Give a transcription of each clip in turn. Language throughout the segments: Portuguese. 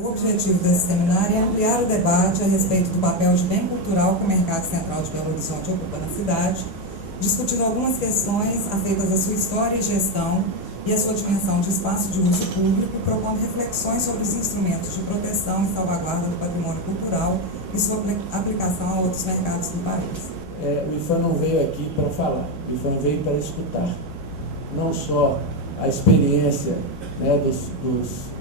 O objetivo desse seminário é ampliar o debate a respeito do papel de bem cultural que o mercado central de Belo Horizonte ocupa na cidade, discutindo algumas questões afeitas à sua história e gestão e à sua dimensão de espaço de uso público, propondo reflexões sobre os instrumentos de proteção e salvaguarda do patrimônio cultural e sua aplicação a outros mercados do país. O IFAM não veio aqui para falar, o IFAM veio para escutar. Não só a experiência, né, dos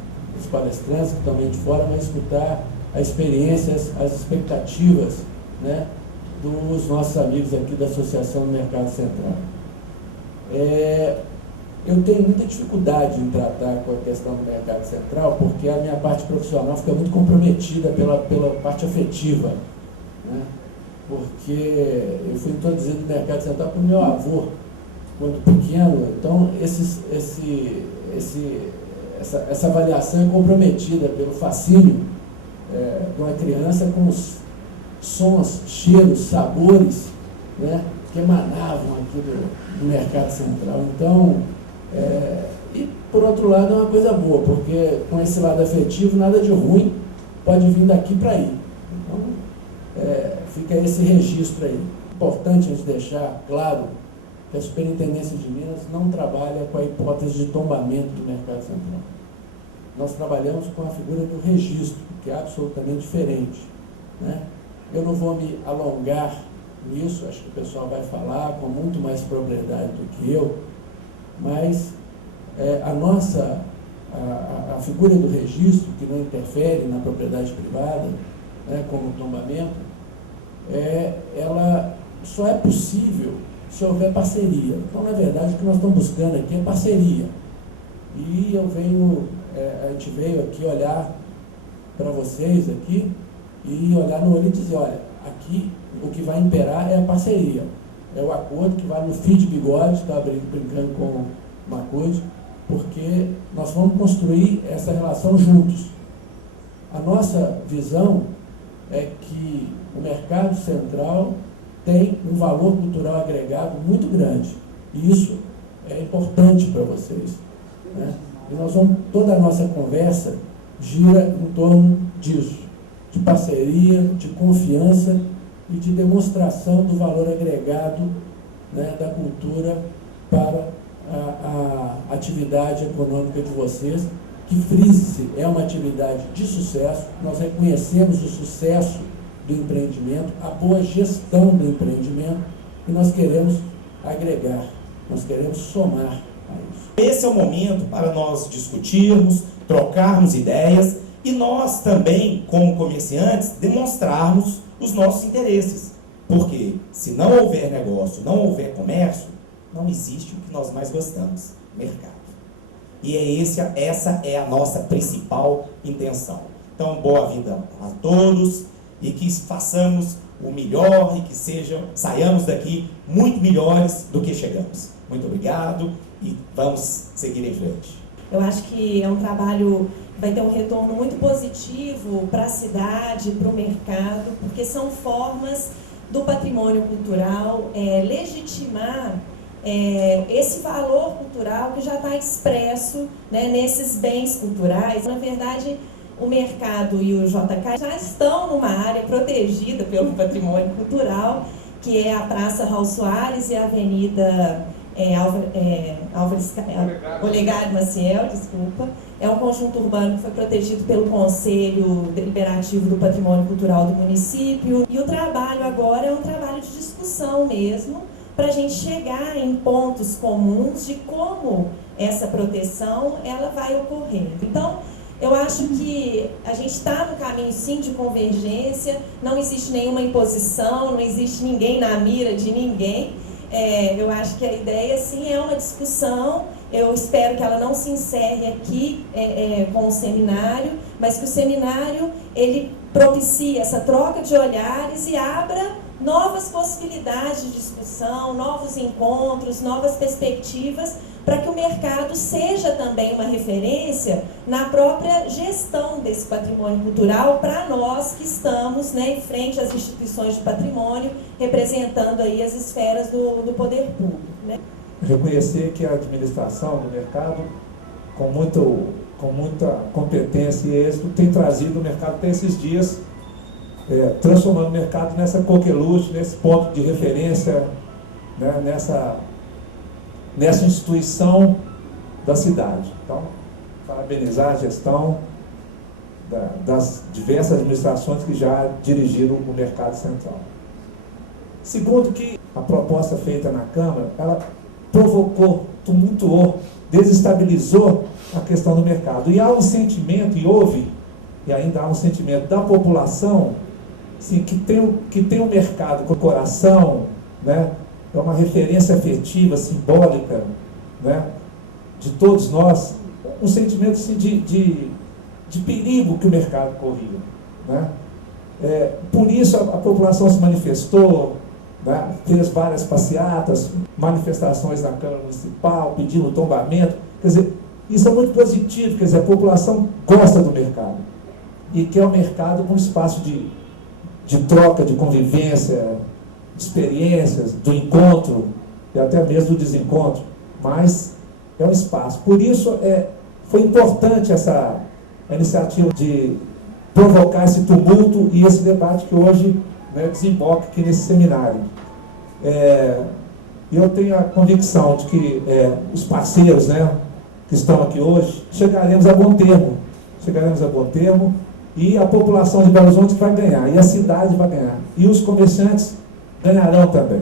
palestrantes que estão bem de fora, mas escutar as experiências, as expectativas, né, dos nossos amigos aqui da Associação do Mercado Central. Eu tenho muita dificuldade em tratar com a questão do mercado central, porque a minha parte profissional fica muito comprometida pela parte afetiva, né? Porque eu fui introduzido no mercado central pelo meu avô, quando pequeno. Então essa avaliação é comprometida pelo fascínio de uma criança com os sons, cheiros, sabores, né, que emanavam aqui do mercado central. Então, e por outro lado é uma coisa boa, porque com esse lado afetivo nada de ruim pode vir daqui para aí. Então, fica esse registro aí. Importante a gente deixar claro que a Superintendência de Minas não trabalha com a hipótese de tombamento do mercado central. Nós trabalhamos com a figura do registro, que é absolutamente diferente, né? Eu não vou me alongar nisso, acho que o pessoal vai falar com muito mais propriedade do que eu, mas a figura do registro, que não interfere na propriedade privada, né, como o tombamento, ela só é possível se houver parceria. Então, na verdade, o que nós estamos buscando aqui é parceria. E a gente veio aqui olhar para vocês aqui e olhar no olho e dizer, olha, aqui o que vai imperar é a parceria. É o acordo que vai no fio de bigode, está brincando com o Macude, porque nós vamos construir essa relação juntos. A nossa visão é que o mercado central tem um valor cultural agregado muito grande. E isso é importante para vocês, né? E toda a nossa conversa gira em torno disso, de parceria, de confiança e de demonstração do valor agregado, né, da cultura para a atividade econômica de vocês, que, frise-se, é uma atividade de sucesso. Nós reconhecemos o sucesso do empreendimento, a boa gestão do empreendimento, e nós queremos agregar, nós queremos somar a isso. Esse é o momento para nós discutirmos, trocarmos ideias e nós também, como comerciantes, demonstrarmos os nossos interesses. Porque se não houver negócio, não houver comércio, não existe o que nós mais gostamos, mercado. E essa é a nossa principal intenção. Então, boa vida a todos e que façamos o melhor e que saiamos daqui muito melhores do que chegamos. Muito obrigado e vamos seguir em frente. Eu acho que é um trabalho que vai ter um retorno muito positivo para a cidade, para o mercado, porque são formas do patrimônio cultural legitimar esse valor cultural que já está expresso, né, nesses bens culturais. Na verdade, o mercado e o JK já estão numa área protegida pelo patrimônio cultural, que é a Praça Raul Soares e a Avenida Olegário Maciel, desculpa. É um conjunto urbano que foi protegido pelo Conselho Deliberativo do Patrimônio Cultural do município. E o trabalho agora é um trabalho de discussão mesmo, para a gente chegar em pontos comuns de como essa proteção ela vai ocorrer. Então, eu acho que a gente está no caminho, sim, de convergência, não existe nenhuma imposição, não existe ninguém na mira de ninguém. Eu acho que a ideia, sim, é uma discussão. Eu espero que ela não se encerre aqui com o seminário, mas que o seminário ele propicie essa troca de olhares e abra novas possibilidades de discussão, novos encontros, novas perspectivas, para que o mercado seja também uma referência na própria gestão desse patrimônio cultural para nós que estamos, né, em frente às instituições de patrimônio, representando aí as esferas do poder público, né? Reconhecer que a administração do mercado, com com muita competência e êxito, tem trazido o mercado até esses dias, transformando o mercado nessa coqueluche, nesse ponto de referência, né, nessa instituição da cidade. Então, parabenizar a gestão das diversas administrações que já dirigiram o mercado central. Segundo, que a proposta feita na Câmara, ela provocou, tumultuou, desestabilizou a questão do mercado. E há um sentimento, e ainda há um sentimento da população, assim, que tem um mercado com o coração, né? É uma referência afetiva, simbólica, né? De todos nós, um sentimento assim, de perigo que o mercado corria, né? Por isso a população se manifestou, né? Fez várias passeatas, manifestações na Câmara Municipal, pedindo tombamento. Quer dizer, isso é muito positivo, quer dizer, a população gosta do mercado e quer o mercado como espaço de troca, de convivência, de experiências, do encontro e até mesmo do desencontro, mas é um espaço. Por isso foi importante essa iniciativa de provocar esse tumulto e esse debate que hoje, né, desemboca aqui nesse seminário. Eu tenho a convicção de que os parceiros, né, que estão aqui hoje, chegaremos a bom termo, e a população de Belo Horizonte vai ganhar, e a cidade vai ganhar, e os comerciantes ganharão também.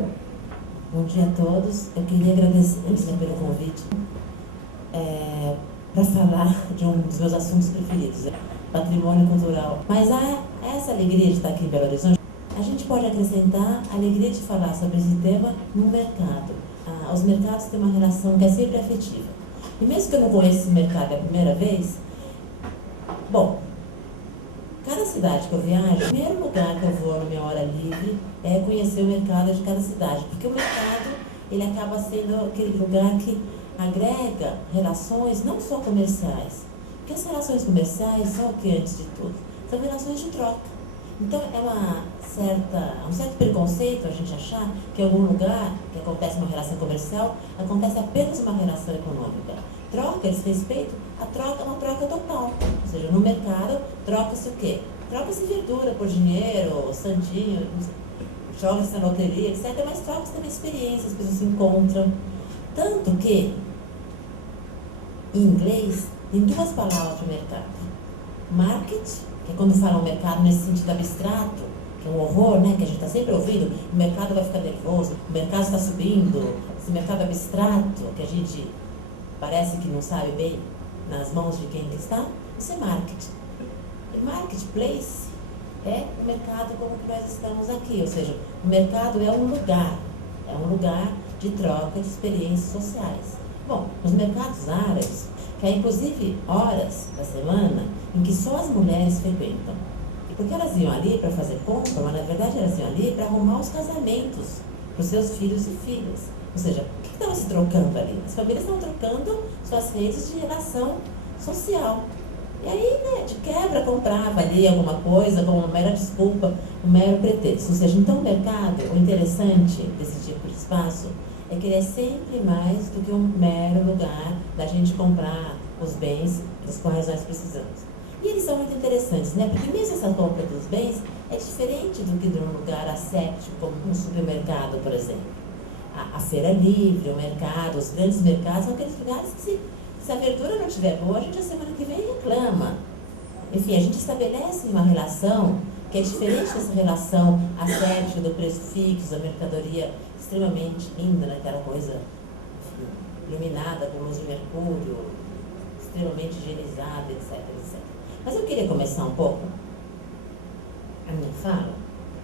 Bom dia a todos. Eu queria agradecer pelo convite para falar de um dos meus assuntos preferidos, patrimônio cultural. Mas há essa alegria de estar aqui em Belo Horizonte. A gente pode acrescentar a alegria de falar sobre esse tema no mercado. Os mercados têm uma relação que é sempre afetiva. E mesmo que eu não conheça esse mercado a primeira vez, bom, cada cidade que eu viajo, o primeiro lugar que eu vou na minha hora livre é conhecer o mercado de cada cidade. Porque o mercado, ele acaba sendo aquele lugar que agrega relações não só comerciais. Porque as relações comerciais são o que, antes de tudo? São relações de troca. Então, um certo preconceito a gente achar que em algum lugar que acontece uma relação comercial, acontece apenas uma relação econômica. Troca, diz respeito, a troca é uma troca total. Ou seja, no mercado, troca-se o quê? Troca-se verdura por dinheiro, santinho, joga-se na loteria, etc. Mas troca-se também experiências, as pessoas se encontram. Tanto que, em inglês, tem duas palavras para o mercado. Market, que é quando falam mercado nesse sentido abstrato, que é um horror, né, que a gente está sempre ouvindo, o mercado vai ficar nervoso, o mercado está subindo, esse mercado abstrato, que a gente parece que não sabe bem nas mãos de quem está, isso é market. E marketplace é o mercado como que nós estamos aqui, ou seja, o mercado é um lugar de troca de experiências sociais. Bom, os mercados árabes, que há inclusive horas da semana em que só as mulheres frequentam. Porque elas iam ali para fazer compra, mas na verdade elas iam ali para arrumar os casamentos para os seus filhos e filhas. Ou seja, o que estava se trocando ali? As famílias estavam trocando suas redes de relação social. E aí, né, de quebra, comprava ali alguma coisa como uma mera desculpa, um mero pretexto. Ou seja, então o mercado, o interessante desse tipo de espaço é que ele é sempre mais do que um mero lugar da gente comprar os bens dos quais nós precisamos. E eles são muito interessantes, né? Porque mesmo essa compra dos bens é diferente do que de um lugar asséptico, como um supermercado, por exemplo. A feira livre, o mercado, os grandes mercados são aqueles lugares que se a verdura não estiver boa, a gente a semana que vem reclama. Enfim, a gente estabelece uma relação que é diferente dessa relação asséptica do preço fixo, da mercadoria extremamente linda, naquela coisa, enfim, iluminada por luz de mercúrio, extremamente higienizada, etc, etc. Mas eu queria começar um pouco a minha fala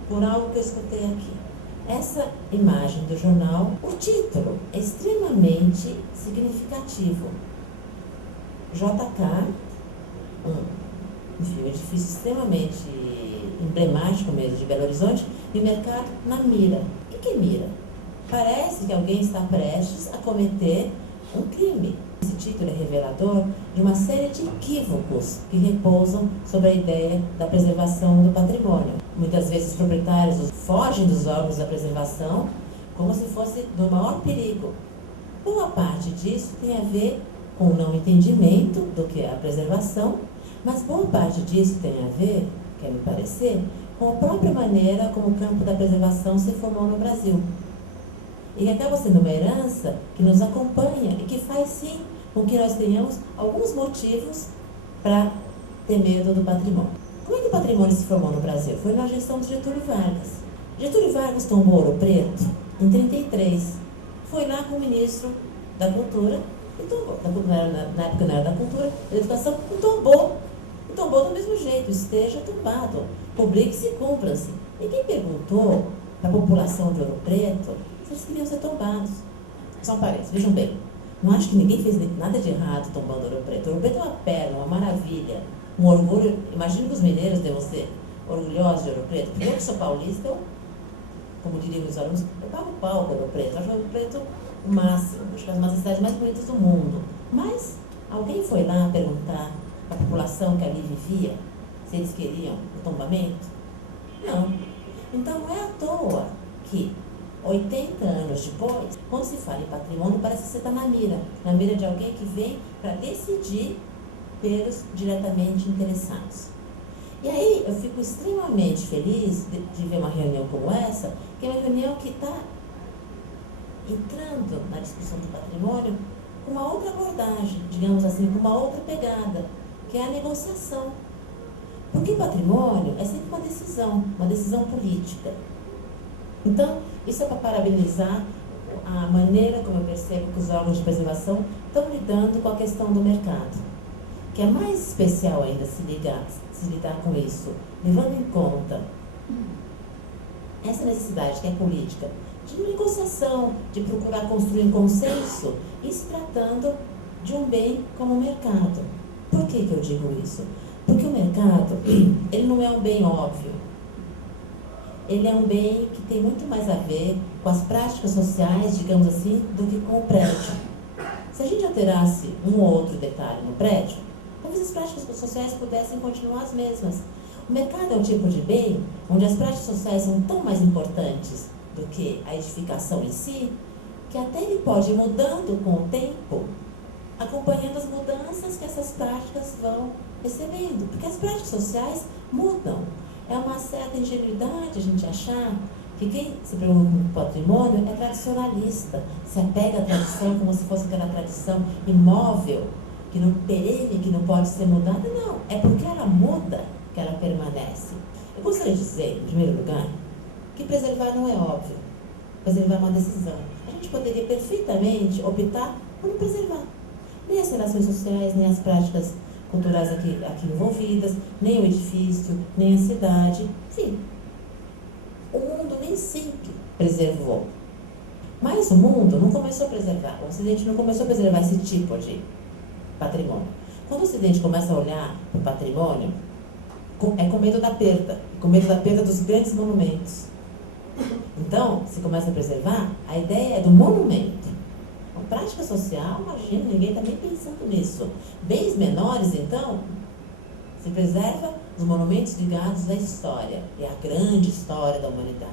por algo que eu escutei aqui. Essa imagem do jornal, o título é extremamente significativo. JK, enfim, um edifício extremamente emblemático mesmo de Belo Horizonte, e mercado na mira. O que é mira? Parece que alguém está prestes a cometer um crime. Esse título é revelador de uma série de equívocos que repousam sobre a ideia da preservação do patrimônio. Muitas vezes os proprietários fogem dos órgãos da preservação como se fosse do maior perigo. Boa parte disso tem a ver com o não entendimento do que é a preservação, mas boa parte disso tem a ver, quer me parecer, com a própria maneira como o campo da preservação se formou no Brasil. E que acaba sendo uma herança que nos acompanha e que faz, sim, com que nós tenhamos alguns motivos para ter medo do patrimônio. Como é que o patrimônio se formou no Brasil? Foi na gestão de Getúlio Vargas. Getúlio Vargas tombou Ouro Preto em 1933. Foi lá com o ministro da Cultura, e tombou. Na época não era da Cultura, da Educação, e tombou. E tombou do mesmo jeito, esteja tombado. Publique-se e cumpra-se. Ninguém perguntou para a população de Ouro Preto se eles queriam ser tombados. Só um parênteses, vejam bem. Não acho que ninguém fez nada de errado tombando Ouro Preto. Ouro Preto é uma perla, uma maravilha, um orgulho. Imagino que os mineiros devam ser orgulhosos de Ouro Preto. Porque eu que sou paulista, como diriam meus alunos, eu pago pau com Ouro Preto. Eu acho Ouro Preto o máximo. Acho que é uma das cidades mais bonitas do mundo. Mas alguém foi lá perguntar para a população que ali vivia se eles queriam o tombamento? Não. Então não é à toa que 80 anos depois, quando se fala em patrimônio, parece que você está na mira de alguém que vem para decidir pelos diretamente interessados. E aí eu fico extremamente feliz de ver uma reunião como essa, que é uma reunião que está entrando na discussão do patrimônio com uma outra abordagem, digamos assim, com uma outra pegada, que é a negociação. Porque o patrimônio é sempre uma decisão política. Então, isso é para parabenizar a maneira como eu percebo que os órgãos de preservação estão lidando com a questão do mercado. Que é mais especial ainda se lidar com isso, levando em conta essa necessidade que é política, de negociação, de procurar construir um consenso e se tratando de um bem como o mercado. Por que eu digo isso? Porque o mercado, ele não é um bem óbvio. Ele é um bem que tem muito mais a ver com as práticas sociais, digamos assim, do que com o prédio. Se a gente alterasse um ou outro detalhe no prédio, talvez as práticas sociais pudessem continuar as mesmas. O mercado é um tipo de bem onde as práticas sociais são tão mais importantes do que a edificação em si, que até ele pode ir mudando com o tempo, acompanhando as mudanças que essas práticas vão recebendo. Porque as práticas sociais mudam. É uma certa ingenuidade a gente achar que quem se preocupa com o patrimônio é tradicionalista, se apega à tradição como se fosse aquela tradição imóvel, que não perene, que não pode ser mudada. Não, é porque ela muda que ela permanece. Eu gostaria de dizer, em primeiro lugar, que preservar não é óbvio. Preservar é uma decisão. A gente poderia perfeitamente optar por não preservar. Nem as relações sociais, nem as práticas culturais aqui envolvidas, nem o edifício, nem a cidade, enfim. O mundo nem sempre preservou. Mas o mundo não começou a preservar, o Ocidente não começou a preservar esse tipo de patrimônio. Quando o Ocidente começa a olhar para o patrimônio, é com medo da perda, com medo da perda dos grandes monumentos. Então, se começa a preservar, a ideia é do monumento. A prática social, imagina, ninguém está nem pensando nisso. Bens menores, então, se preserva os monumentos ligados à história, e à grande história da humanidade.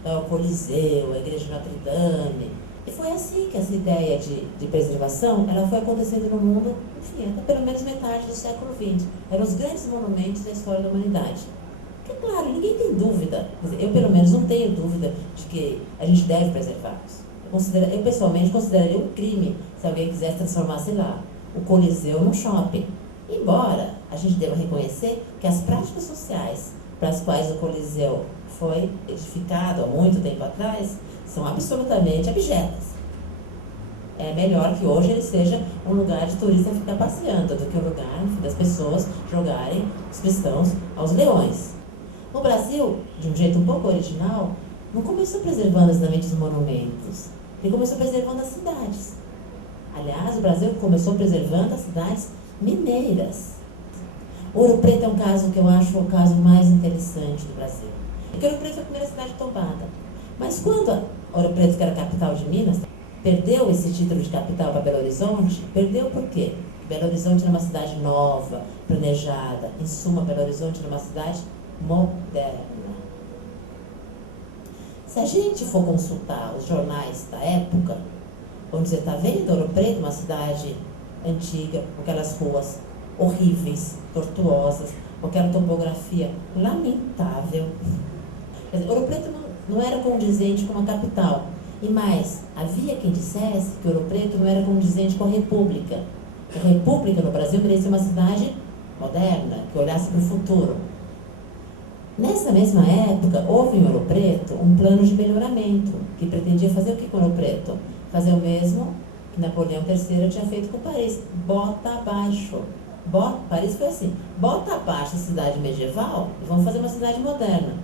Então, o Coliseu, a Igreja de Notre Dame. E foi assim que essa ideia de preservação, ela foi acontecendo no mundo, enfim, até pelo menos metade do século XX. Eram os grandes monumentos da história da humanidade. Porque, claro, ninguém tem dúvida, eu pelo menos não tenho dúvida de que a gente deve preservá-los. Eu pessoalmente consideraria um crime se alguém quisesse transformar, sei lá, o Coliseu num shopping. Embora a gente deva reconhecer que as práticas sociais para as quais o Coliseu foi edificado há muito tempo atrás são absolutamente abjetas. É melhor que hoje ele seja um lugar de turista ficar passeando do que um lugar das pessoas jogarem os cristãos aos leões. No Brasil, de um jeito um pouco original, não começou preservando exatamente os monumentos. Ele começou preservando as cidades. Aliás, o Brasil começou preservando as cidades mineiras. Ouro Preto é um caso que eu acho o caso mais interessante do Brasil. Porque Ouro Preto foi a primeira cidade tombada. Mas quando Ouro Preto, que era a capital de Minas, perdeu esse título de capital para Belo Horizonte, perdeu por quê? Belo Horizonte era uma cidade nova, planejada. Em suma, Belo Horizonte era uma cidade moderna. Se a gente for consultar os jornais da época, vamos dizer, está vendo Ouro Preto, uma cidade antiga, com aquelas ruas horríveis, tortuosas, com aquela topografia lamentável. Quer dizer, Ouro Preto não era condizente com a capital. E mais, havia quem dissesse que Ouro Preto não era condizente com a República. A República no Brasil merecia uma cidade moderna, que olhasse para o futuro. Nessa mesma época, houve em Ouro Preto um plano de melhoramento, que pretendia fazer o que com Ouro Preto? Fazer o mesmo que Napoleão III tinha feito com Paris, bota abaixo. Paris foi assim, bota abaixo a cidade medieval e vamos fazer uma cidade moderna.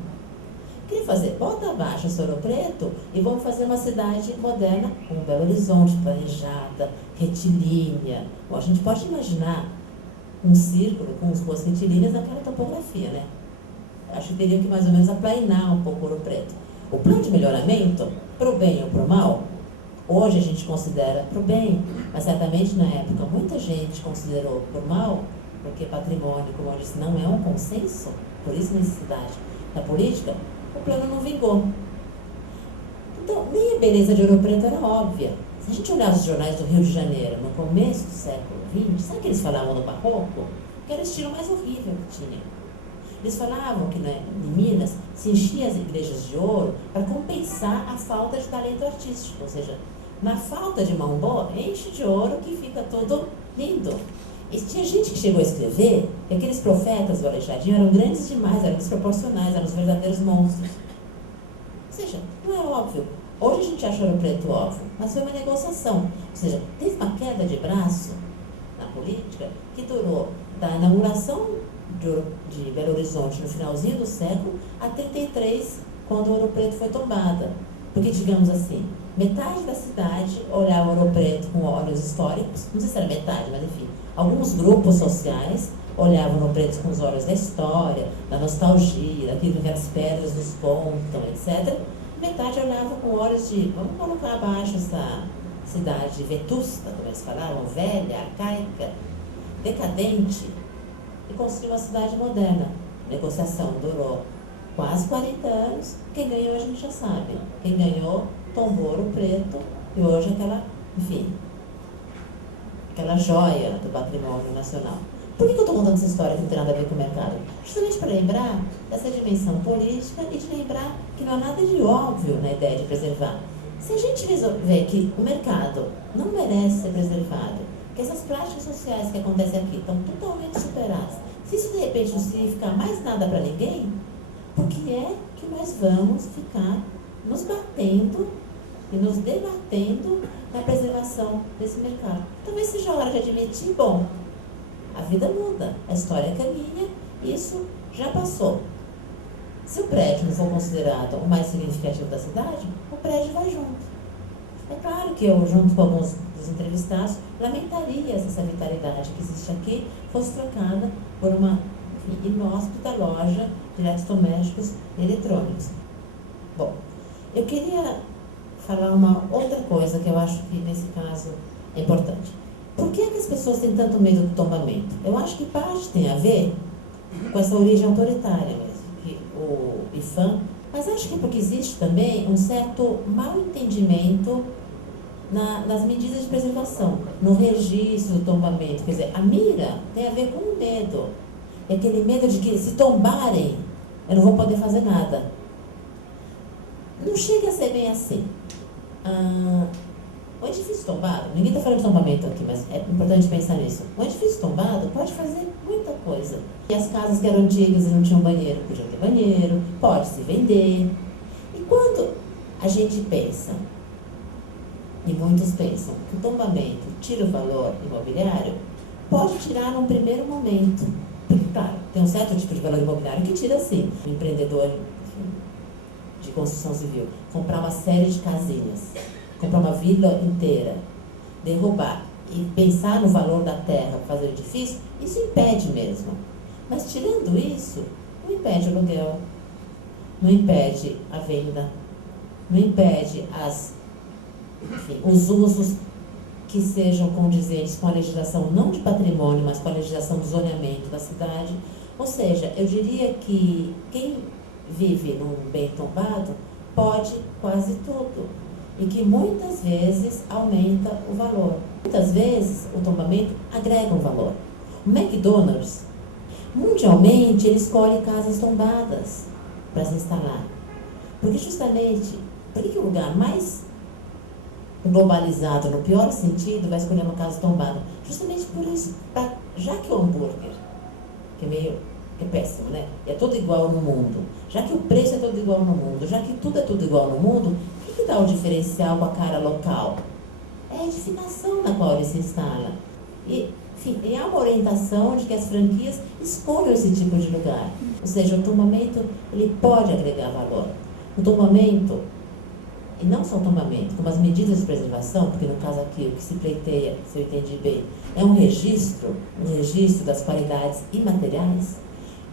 Queria fazer, bota abaixo esse Ouro Preto e vamos fazer uma cidade moderna com Belo Horizonte, planejada, retilínea. Bom, a gente pode imaginar um círculo com as ruas retilíneas naquela topografia, né? Acho que teriam que mais ou menos aplainar um pouco Ouro Preto. O plano de melhoramento, para o bem ou para o mal, hoje a gente considera para o bem, mas certamente na época muita gente considerou para o mal, porque patrimônio, como eu disse, não é um consenso, por isso necessidade da política, o plano não vingou. Então, nem a beleza de Ouro Preto era óbvia. Se a gente olhar os jornais do Rio de Janeiro, no começo do século XX, sabe o que eles falavam no barroco? Que era o estilo mais horrível que tinha. Eles falavam que em Minas se enchia as igrejas de ouro para compensar a falta de talento artístico, ou seja, na falta de mão boa, enche de ouro que fica todo lindo. E tinha gente que chegou a escrever que aqueles profetas do Aleijadinho eram grandes demais, eram desproporcionais, eram os verdadeiros monstros. Ou seja, não é óbvio. Hoje a gente acha Ouro Preto óbvio, mas foi uma negociação. Ou seja, teve uma queda de braço na política que durou da inauguração de Belo Horizonte no finalzinho do século a 33, quando Ouro Preto foi tombada. Porque, digamos assim, metade da cidade olhava Ouro Preto com olhos históricos, não sei se era metade, mas enfim, alguns grupos sociais olhavam Ouro Preto com os olhos da história, da nostalgia, daquilo que as pedras nos contam, etc. Metade olhava com olhos de, vamos colocar abaixo essa cidade vetusta, como eles falavam, velha, arcaica, decadente, e construir uma cidade moderna. A negociação durou quase 40 anos. Quem ganhou a gente já sabe. Quem ganhou tombou Ouro Preto e hoje aquela joia do patrimônio nacional. Por que eu estou contando essa história que não tem nada a ver com o mercado? Justamente para lembrar dessa dimensão política e de lembrar que não há nada de óbvio na ideia de preservar. Se a gente ver que o mercado não merece ser preservado, que essas práticas sociais que acontecem aqui estão totalmente superadas, se isso de repente não significar mais nada para ninguém, por que é que nós vamos ficar nos batendo e nos debatendo na preservação desse mercado? Talvez seja a hora de admitir, bom, a vida muda, a história caminha, isso já passou. Se o prédio não for considerado o mais significativo da cidade, o prédio vai junto. É claro que eu, junto com alguns dos entrevistados, lamentaria se essa vitalidade que existe aqui fosse trocada por uma inóspita loja de eletrodomésticos e eletrônicos. Bom, eu queria falar uma outra coisa que eu acho que nesse caso é importante. Por que é que as pessoas têm tanto medo do tombamento? Eu acho que parte tem a ver com essa origem autoritária mesmo, que o IPHAN, mas acho que é porque existe também um certo mal entendimento nas medidas de preservação, no registro do tombamento. Quer dizer, a mira tem a ver com o medo. É aquele medo de que se tombarem, eu não vou poder fazer nada. Não chega a ser bem assim. O edifício tombado, ninguém está falando de tombamento aqui, mas é importante pensar nisso. O edifício tombado pode fazer muita coisa. E as casas que eram antigas e não tinham banheiro, podiam ter banheiro, pode se vender. E quando a gente pensa, e muitos pensam, que o tombamento tira o valor imobiliário, pode tirar num primeiro momento. Porque, claro, tem um certo tipo de valor imobiliário que tira sim. O empreendedor de construção civil comprar uma série de casinhas, comprar uma vila inteira, derrubar e pensar no valor da terra para fazer o edifício, isso impede mesmo. Mas tirando isso, não impede o aluguel, não impede a venda, não impede os usos que sejam condizentes com a legislação não de patrimônio, mas com a legislação do zoneamento da cidade. Ou seja, eu diria que quem vive num bem tombado pode quase tudo. e que muitas vezes aumenta o valor. Muitas vezes o tombamento agrega um valor. O McDonald's, mundialmente, ele escolhe casas tombadas para se instalar. Porque justamente, por que o lugar mais globalizado, no pior sentido, vai escolher uma casa tombada? Justamente por isso, já que o hambúrguer, que é péssimo, né? É tudo igual no mundo. Já que o preço é tudo igual no mundo, já que tudo é tudo igual no mundo, o que dá o diferencial com a cara local? É a edificação na qual ele se instala. E, enfim, há uma orientação de que as franquias escolham esse tipo de lugar. Ou seja, o tombamento, ele pode agregar valor. O tombamento, e não só o tombamento, como as medidas de preservação, porque no caso aqui o que se pleiteia, se eu entendi bem, é um registro das qualidades imateriais,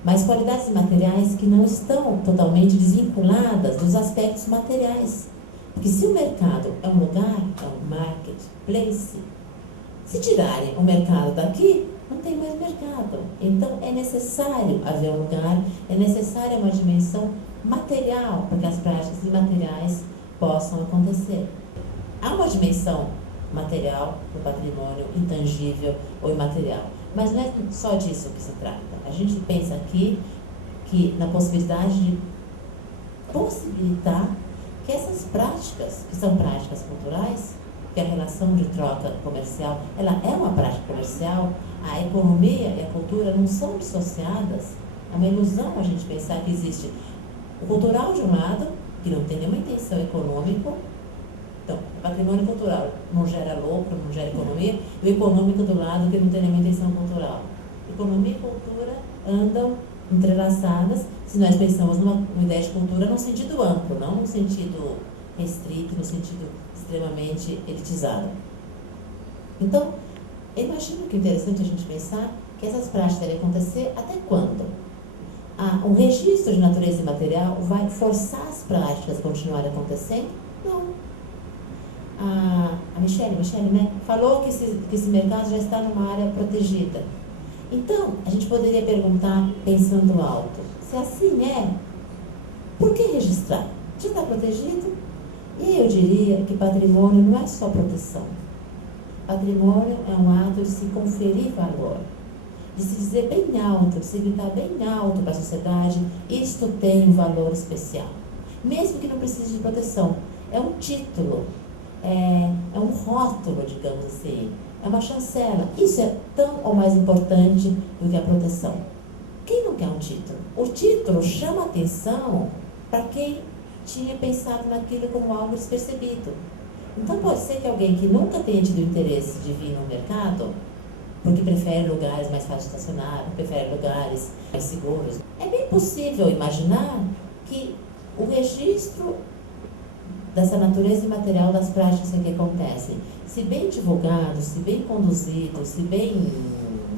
mas qualidades imateriais que não estão totalmente desvinculadas dos aspectos materiais. Porque se o mercado é um lugar, é um marketplace, se tirarem o mercado daqui, não tem mais mercado. Então é necessário haver um lugar, é necessária uma dimensão material para que as práticas imateriais possam acontecer. Há uma dimensão material do patrimônio intangível ou imaterial, mas não é só disso que se trata. A gente pensa aqui que na possibilidade de possibilitar que essas práticas, que são práticas culturais, que a relação de troca comercial, ela é uma prática comercial, a economia e a cultura não são dissociadas. É uma ilusão a gente pensar que existe o cultural de um lado, que não tem nenhuma intenção econômica. Então, o patrimônio cultural não gera lucro, não gera economia, e o econômico do lado, que não tem nenhuma intenção cultural. Economia e cultura andam entrelaçadas, se nós pensamos numa ideia de cultura num sentido amplo, não num sentido restrito, no sentido extremamente elitizado. Então, eu imagino que é interessante a gente pensar que essas práticas devem acontecer até quando? Um registro de natureza imaterial vai forçar as práticas a continuarem acontecendo? Não. A Michele, né, falou que esse mercado já está numa área protegida. Então, a gente poderia perguntar, pensando alto, se assim é, por que registrar? Já está protegido? E eu diria que patrimônio não é só proteção. Patrimônio é um ato de se conferir valor, de se dizer bem alto, de se gritar bem alto para a sociedade, isto tem um valor especial. Mesmo que não precise de proteção. É um título, é um rótulo, digamos assim, é uma chancela. Isso é tão ou mais importante do que a proteção. Quem não quer um título? O título chama atenção para quem tinha pensado naquilo como algo despercebido. Então pode ser que alguém que nunca tenha tido interesse de vir no mercado, porque prefere lugares mais fáceis de estacionar, prefere lugares mais seguros, é bem possível imaginar que o registro dessa natureza imaterial das práticas que acontecem, se bem divulgado, se bem conduzido, se bem,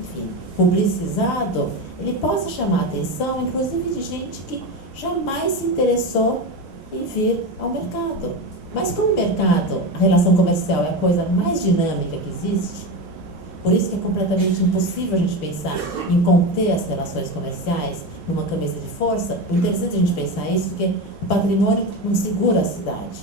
enfim, publicizado, ele possa chamar a atenção, inclusive de gente que jamais se interessou em vir ao mercado. Mas como o mercado, a relação comercial é a coisa mais dinâmica que existe, por isso que é completamente impossível a gente pensar em conter as relações comerciais numa camisa de força. O interessante é a gente pensar isso, porque o patrimônio não segura a cidade.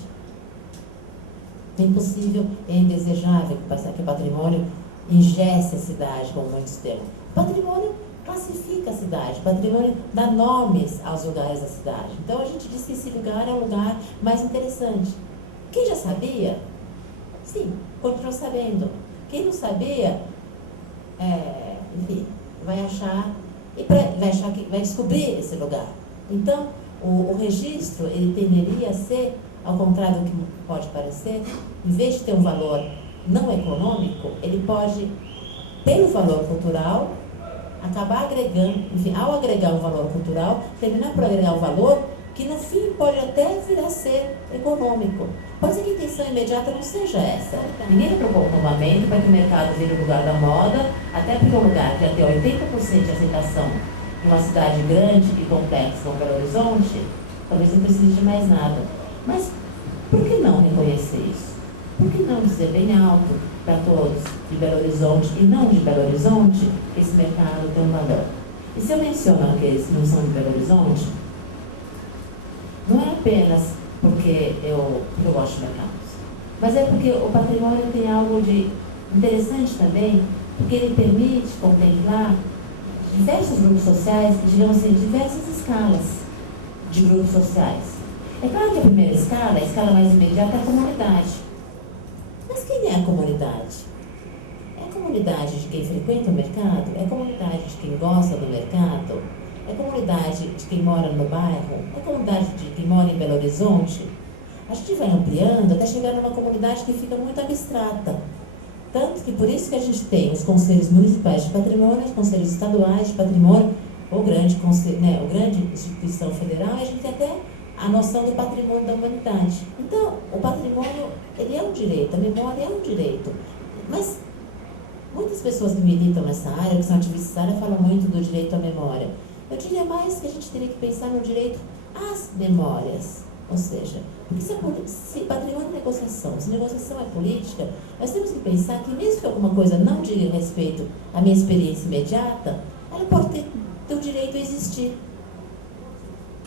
É impossível, é indesejável que o patrimônio ingesse a cidade, como muitos termos. O patrimônio classifica a cidade, o patrimônio dá nomes aos lugares da cidade. Então a gente diz que esse lugar é o lugar mais interessante. Quem já sabia? Sim, continua sabendo. Quem não sabia, enfim, vai achar que vai descobrir esse lugar. Então, o registro, ele tenderia a ser, ao contrário do que pode parecer, em vez de ter um valor não econômico, ele pode, pelo valor cultural, acabar agregando, enfim, ao agregar um valor cultural, terminar por agregar um valor que no fim pode até vir a ser econômico. Pode ser que a intenção imediata não seja essa. Ninguém propõe um tombamento para que o mercado vire o lugar da moda, até porque o lugar que já tem 80% de aceitação em uma cidade grande e complexa como Belo Horizonte, talvez não precise de mais nada. Mas por que não reconhecer isso? Por que não dizer bem alto para todos de Belo Horizonte e não de Belo Horizonte que esse mercado tem um valor? E se eu menciono aqueles que não são de Belo Horizonte, não é apenas porque eu gosto de mercados. Mas é porque o patrimônio tem algo de interessante também, porque ele permite contemplar diversos grupos sociais, digamos assim, diversas escalas de grupos sociais. É claro que a primeira escala, a escala mais imediata, é a comunidade. Mas quem é a comunidade? É a comunidade de quem frequenta o mercado? É a comunidade de quem gosta do mercado? É a comunidade de quem mora no bairro? É a comunidade de quem mora em Belo Horizonte? A gente vai ampliando até chegar numa comunidade que fica muito abstrata. Tanto que por isso que a gente tem os conselhos municipais de patrimônio, os conselhos estaduais de patrimônio, o grande instituição federal, e a gente tem até a noção do patrimônio da humanidade. Então, o patrimônio, ele é um direito, a memória é um direito. Mas muitas pessoas que militam nessa área, que são ativistas nessa área, falam muito do direito à memória. Eu diria mais que a gente teria que pensar no direito às memórias. Ou seja, porque se patrimônio é negociação, se negociação é política, nós temos que pensar que mesmo que alguma coisa não diga respeito à minha experiência imediata, ela pode ter o direito a existir.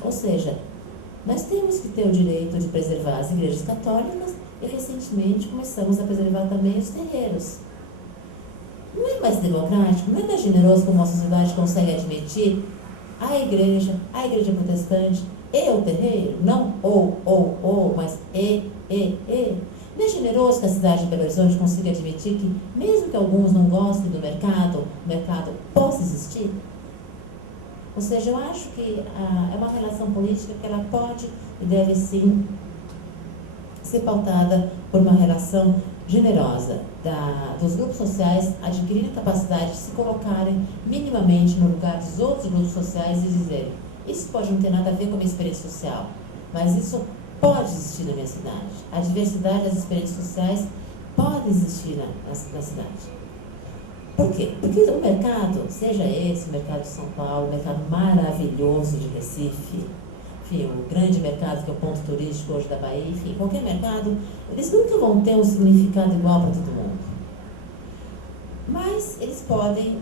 Ou seja, nós temos que ter o direito de preservar as igrejas católicas e recentemente começamos a preservar também os terreiros. Não é mais democrático, não é mais generoso como a sociedade consegue admitir a igreja protestante e o terreiro, não mas e. Não é generoso que a cidade de Belo Horizonte consiga admitir que, mesmo que alguns não gostem do mercado, o mercado possa existir? Ou seja, eu acho que é uma relação política que ela pode e deve sim ser pautada por uma relação generosa dos grupos sociais adquirirem capacidade de se colocarem minimamente no lugar dos outros grupos sociais e dizerem: isso pode não ter nada a ver com a minha experiência social, mas isso pode existir na minha cidade. A diversidade das experiências sociais pode existir na cidade. Por quê? Porque o mercado, seja esse o mercado de São Paulo, o mercado maravilhoso de Recife, enfim, o grande mercado que é o ponto turístico hoje da Bahia, enfim, qualquer mercado, eles nunca vão ter um significado igual para todo mundo. Mas eles podem